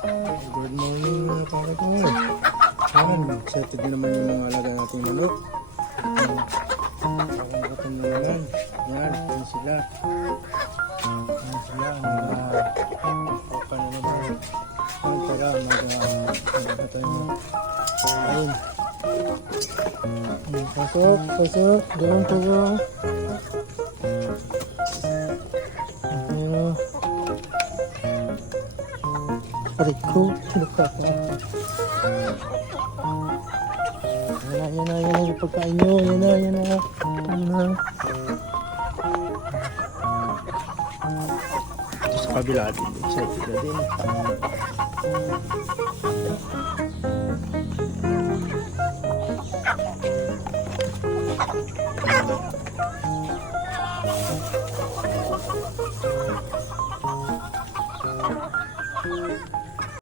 Good morning mga pare ko. Yan, settled din naman yung mga alaga natin manok. Nakakamakan na naman. Yan sila. Yan sila. Nakakuka na naman. Yan, tara, mag tayo mo. Ayun. Pasok, pasok. Diyan, pasok. Aray ko, sinuka ko. Yan na yung pagkain nyo. Yan na. Ito sa kabila din. Excited na din.